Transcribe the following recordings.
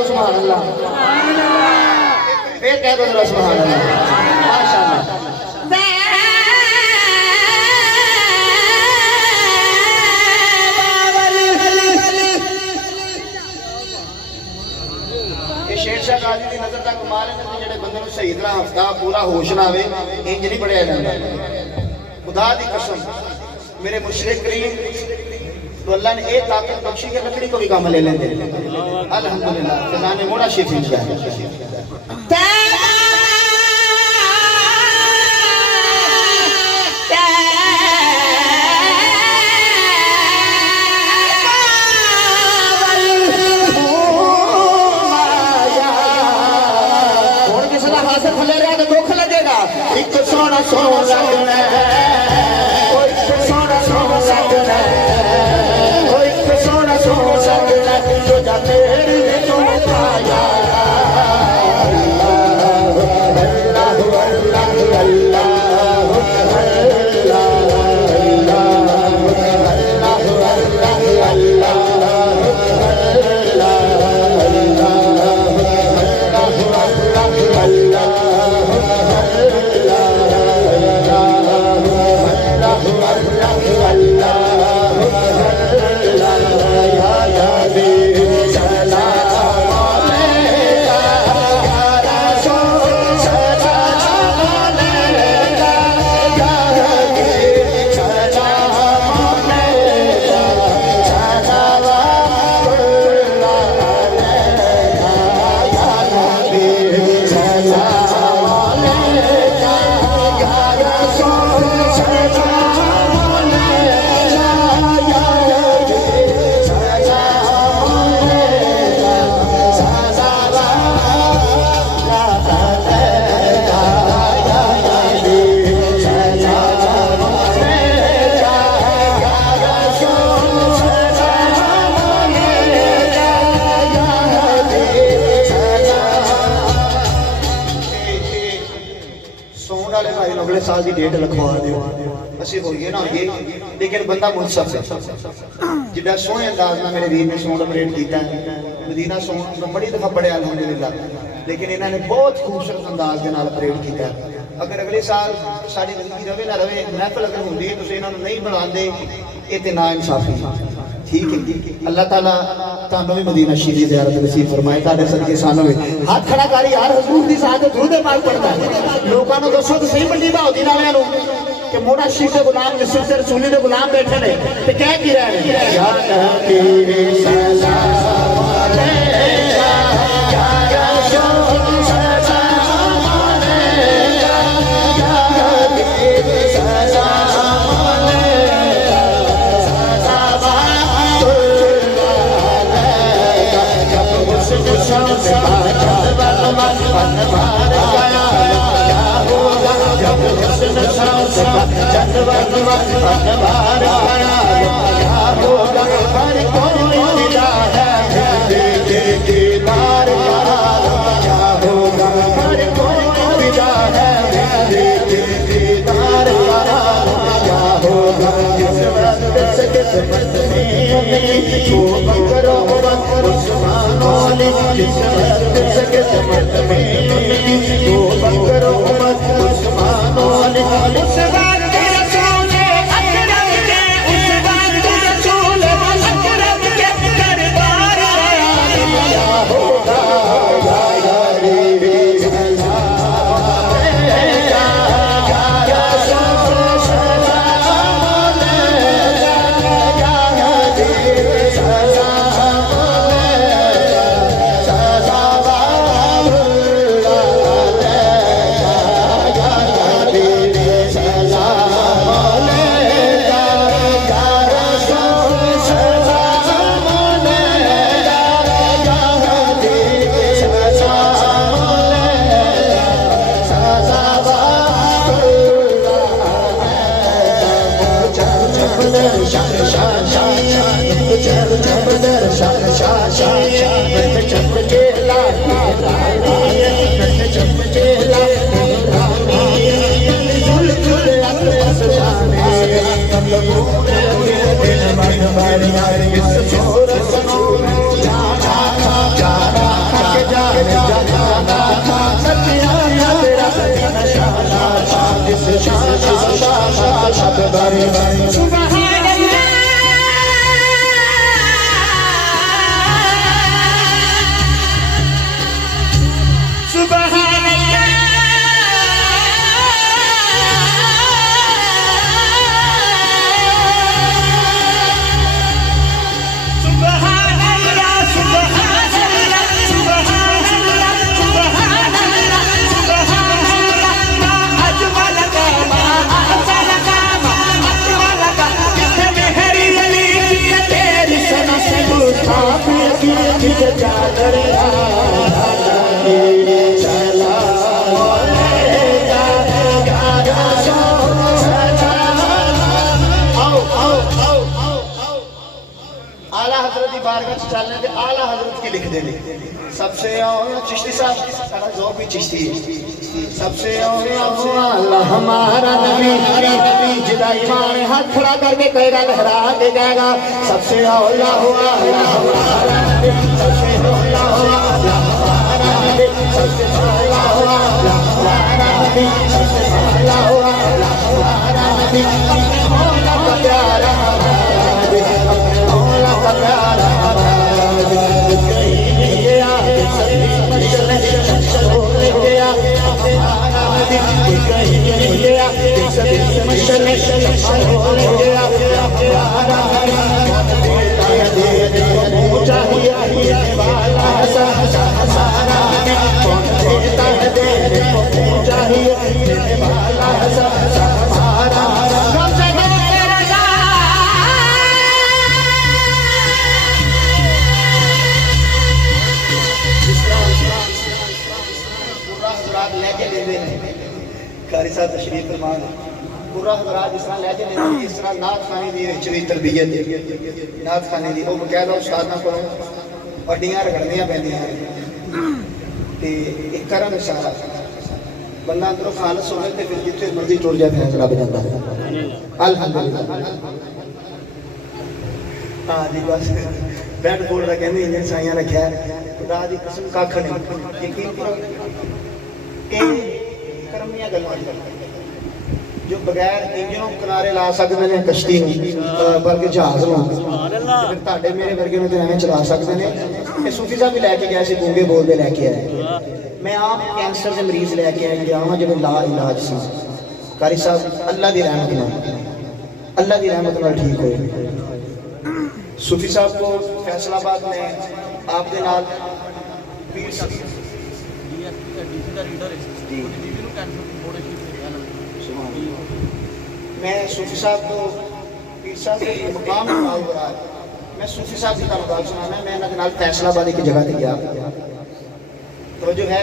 सुभान अल्लाह, फिर कह दो जरा सुभान अल्लाह। माशाअल्लाह। शेरशाह गाजी की नजर तक कमाल है जेडे बंदे नूं सही तरह हफ्ता पूरा होश ना आवे इंज नहीं पढ़िया जाता। खुदा दी कसम मेरे मुर्शिद करीम तो अल्लाह ने एक ताकत बख्शी के लकड़ी को भी काम ले लेंगे। अल्हम्दुलिल्लाह खजाने मोड़ा शिफी किया है। और किसी का हाथ खुले रहा तो दुख लगेगा। एक सोना सोना लगना है, सोना सोना लगना है, जो जाते तुम पाया। साल की डेट लिखवा दो असि होइए ना होइए, लेकिन बंदा मुनसफ है जिदा सोहने अंदाज में मेरे वीर ने सोन ऑपरेट किया। मदीना सोन तो बड़ी दफा पढ़िया अल्हम्दुलिल्लाह, लेकिन इन्होंने बहुत खूबसूरत अंदाज के नाल ऑपरेट किया। अगर अगले साल साड़ी जिंदगी रवे ना रवे महफिल अगर होंदी है तुसीं इन्हां नूं नहीं बुलांदे ये ते ना इंसाफी। ठीक है अल्लाह ताला तानू भी मदीना शरीफ ज़ियारत नसीब फरमाए। ताडे सदके सानू भी हाथ खड़ा कर यार हुजूर दी ज़ात दुरूद पाक पढ़दा है। लोकां नूं दसो तो सही मंडी बाउद्दीन वालियां नूं कि मोड़ा शीख दे गुलाम यूसुफ ते रसूली दे गुलाम बैठे ने ते कह की रहे ने या नबी सलाम अलैका या रसूल सलाम अलैका या नबी सलाम अलैका चिश्ती सबसे औला हमारा नबी जिदा ईमान हाथ खड़ा करके कहेगा लहरा के कहेगा सबसे औला हुआ हमारा नबी सबसे औला हुआ हमारा नबी सबसे औला हुआ हमारा नबी सबसे औला हुआ हमारा नबी अपने मौला का प्यारा नबी अपने मौला का प्यारा नबी कहीं गया सभी मशले छोड़ गया हमारा नबी कहीं गया सभी मशले छोड़ गया हमारा नबी चाहिए वाला हमारा नबी कौन देता है देने को चाहिए वाला हमारा कारी साहब तशरीफ फरमान पूरा हज़रात जिस तरह लहजे ने इस तरह नात खाने दी भी तरबियत नात खाने दी वो बकायदा उस्ताद को अड्डियां रगड़नियां पैंदियां ते एक करन इशारा बंदा अंदरों खालस होवे ते फिर जिथे मर्जी टुर जाए फैसला बन जाता है अल्हम्दुलिल्लाह हां जी बस बैड बोर्ड का कहंदे इंजन साइयां रखया खुदा दी कसम कख नहीं यकीन करो कि करमियां गल्लां जो बगैर इंजनों किनारे ला सकते हैं कश्ती बल्कि जहाज ताड़े मेरे वर्गे में तो एवं चला सकते हैं ये सूफी साहब भी लैके गया गूंगे बोलते लैके आए मैं आप कैंसर के मरीज लैके आए गया हाँ जो ला इलाज सी कारी साहब अल्लाह की रहमत ठीक होए सूफी साहब को फैसलाबाद में आपके नाल मैं सूफी साहब को पीर साहब के मकाम मैं सूफी साहब की गल सुनाना मैं इन्होंने फैसलाबाद एक जगह से गया तो जो है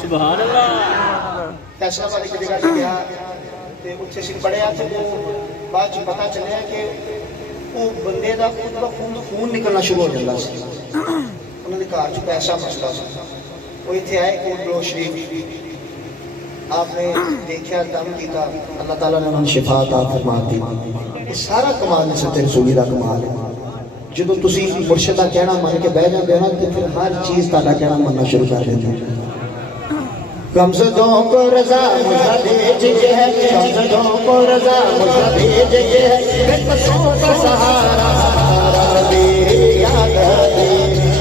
सुभान अल्लाह फैसलाबाद एक जगह से गया तो उत्थे सिर पढ़िया तो बाद पता चलिया कि वो बंदे का खून निकलना शुरू हो जाता उन्होंने घर च पैसा मसला वो इतने आए कोटलो शरीफ आपने देखा दम किया अल्लाह ताला ने उन्हें शिफा अता फरमा दी ये सारा कमाल है सच्चे रसूली का कमाल है जो तुसी मुर्शिद का कहना मान के बह जाते हो ना तो फिर हर चीज ताला कहना मानना शुरू कर देते हो कमजदों को रजा मुझा भेजिए है कमजदों को रजा मुझा भेजिए है बेकसों का सहारा हमारा नबी याद है